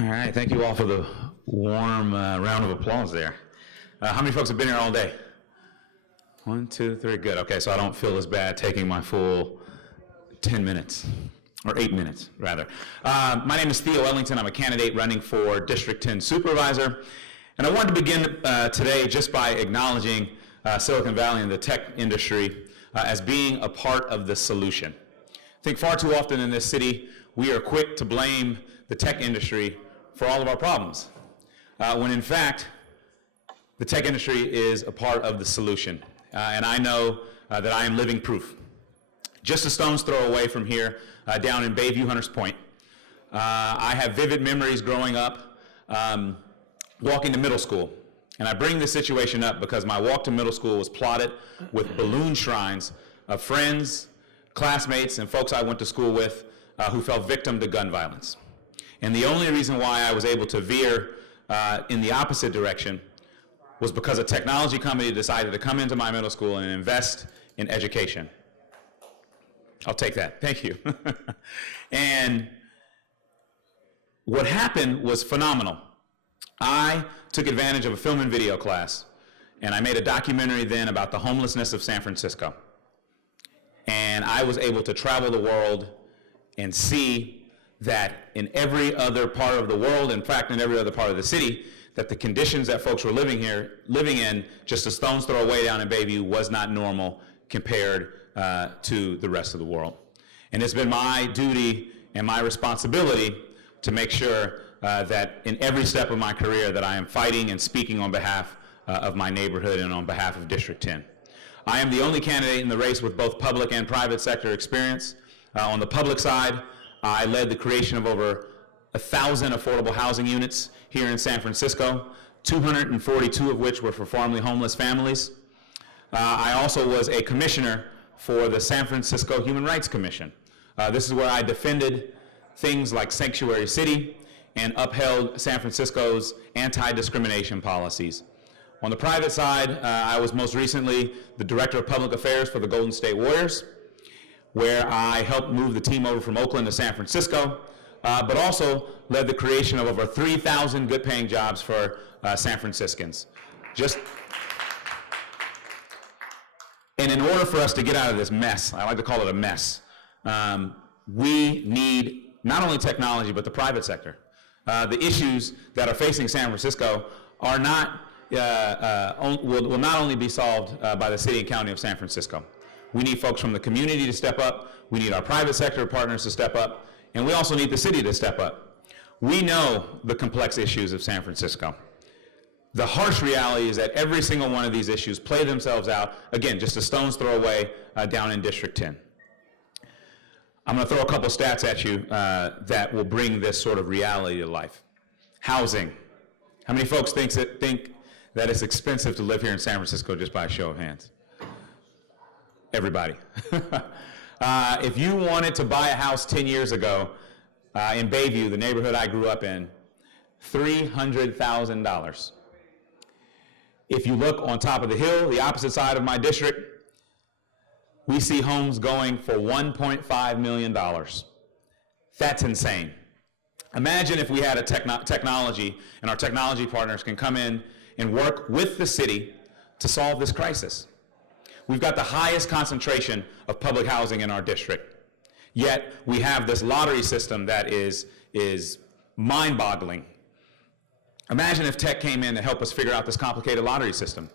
All right, thank you all for the warm round of applause there. How many folks have been here all day? 1, 2, 3, good. Okay, so I don't feel as bad taking my full 10 minutes, or 8 minutes, rather. My name is Theo Ellington. I'm a candidate running for District 10 Supervisor. And I wanted to begin today just by acknowledging Silicon Valley and the tech industry as being a part of the solution. I think far too often in this city, we are quick to blame the tech industry for all of our problems, when in fact, the tech industry is a part of the solution. And I know that I am living proof. Just a stone's throw away from here, down in Bayview, Hunters Point, I have vivid memories growing up walking to middle school. And I bring this situation up because my walk to middle school was plotted with balloon shrines of friends, classmates, and folks I went to school with who fell victim to gun violence. And the only reason why I was able to veer in the opposite direction was because a technology company decided to come into my middle school and invest in education. I'll take that, thank you. And what happened was phenomenal. I took advantage of a film and video class, and I made a documentary then about the homelessness of San Francisco. And I was able to travel the world and see that in every other part of the world, in fact, in every other part of the city, that the conditions that folks were living in just a stone's throw away down in Bayview was not normal compared to the rest of the world. And it's been my duty and my responsibility to make sure that in every step of my career that I am fighting and speaking on behalf of my neighborhood and on behalf of District 10. I am the only candidate in the race with both public and private sector experience. On the public side, I led the creation of over 1,000 affordable housing units here in San Francisco, 242 of which were for formerly homeless families. I also was a commissioner for the San Francisco Human Rights Commission. This is where I defended things like Sanctuary City and upheld San Francisco's anti-discrimination policies. On the private side, I was most recently the Director of Public Affairs for the Golden State Warriors, where I helped move the team over from Oakland to San Francisco, but also led the creation of over 3,000 good-paying jobs for San Franciscans. And in order for us to get out of this mess, I like to call it a mess, we need not only technology, but the private sector. The issues that are facing San Francisco are not, will not only be solved by the city and county of San Francisco. We need folks from the community to step up, we need our private sector partners to step up, and we also need the city to step up. We know the complex issues of San Francisco. The harsh reality is that every single one of these issues play themselves out, again, just a stone's throw away down in District 10. I'm going to throw a couple stats at you that will bring this sort of reality to life. Housing. How many folks think that it's expensive to live here in San Francisco, just by a show of hands? Everybody. If you wanted to buy a house 10 years ago in Bayview, the neighborhood I grew up in, $300,000. If you look on top of the hill, the opposite side of my district, we see homes going for $1.5 million. That's insane. Imagine if we had a technology, and our technology partners can come in and work with the city to solve this crisis. We've got the highest concentration of public housing in our district, yet we have this lottery system that is mind-boggling. Imagine if tech came in to help us figure out this complicated lottery system,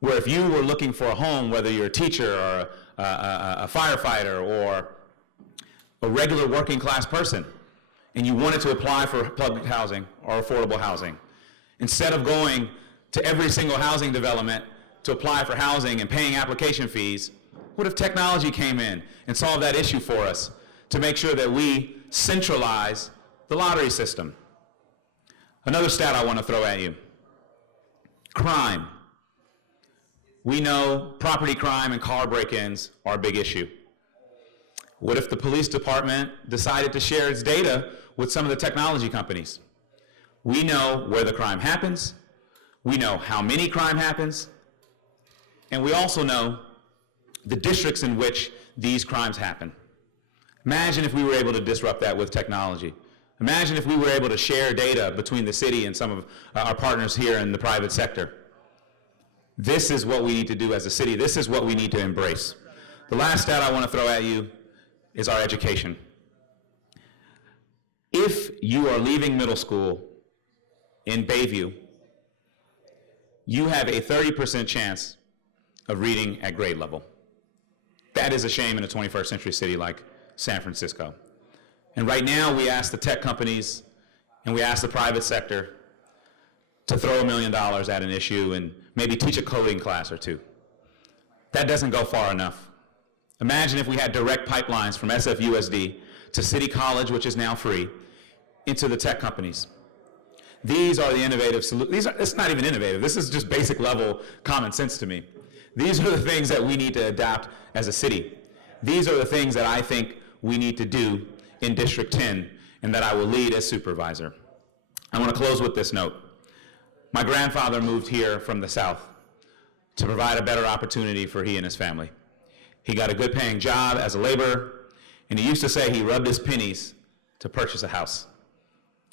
where if you were looking for a home, whether you're a teacher or a firefighter or a regular working class person, and you wanted to apply for public housing or affordable housing, instead of going to every single housing development to apply for housing and paying application fees, what if technology came in and solved that issue for us to make sure that we centralize the lottery system? Another stat I want to throw at you. Crime. We know property crime and car break-ins are a big issue. What if the police department decided to share its data with some of the technology companies? We know where the crime happens, we know how many crime happens, and we also know the districts in which these crimes happen. Imagine if we were able to disrupt that with technology. Imagine if we were able to share data between the city and some of our partners here in the private sector. This is what we need to do as a city. This is what we need to embrace. The last stat I want to throw at you is our education. If you are leaving middle school in Bayview, you have a 30% chance of reading at grade level. That is a shame in a 21st century city like San Francisco. And right now we ask the tech companies and we ask the private sector to throw $1 million at an issue and maybe teach a coding class or two. That doesn't go far enough. Imagine if we had direct pipelines from SFUSD to City College, which is now free, into the tech companies. These are the innovative solutions. It's not even innovative. This is just basic level common sense to me. These are the things that we need to adapt as a city. These are the things that I think we need to do in District 10 and that I will lead as supervisor. I want to close with this note. My grandfather moved here from the South to provide a better opportunity for he and his family. He got a good paying job as a laborer, and he used to say he rubbed his pennies to purchase a house.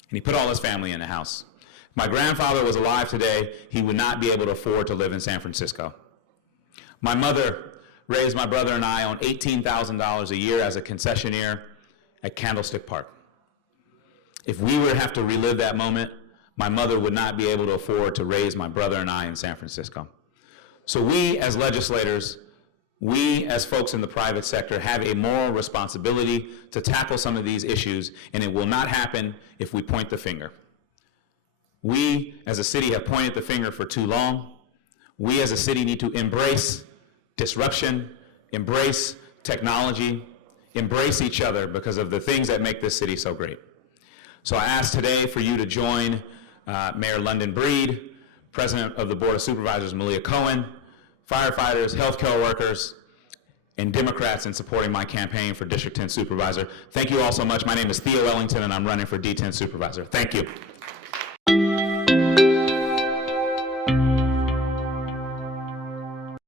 And he put all his family in the house. If my grandfather was alive today, he would not be able to afford to live in San Francisco. My mother raised my brother and I on $18,000 a year as a concessionaire at Candlestick Park. If we were to have to relive that moment, my mother would not be able to afford to raise my brother and I in San Francisco. So we as legislators, we as folks in the private sector have a moral responsibility to tackle some of these issues, and it will not happen if we point the finger. We as a city have pointed the finger for too long. We as a city need to embrace disruption, embrace technology, embrace each other because of the things that make this city so great. So I ask today for you to join Mayor London Breed, President of the Board of Supervisors Malia Cohen, firefighters, healthcare workers, and Democrats in supporting my campaign for District 10 Supervisor. Thank you all so much. My name is Theo Ellington, and I'm running for D10 Supervisor. Thank you.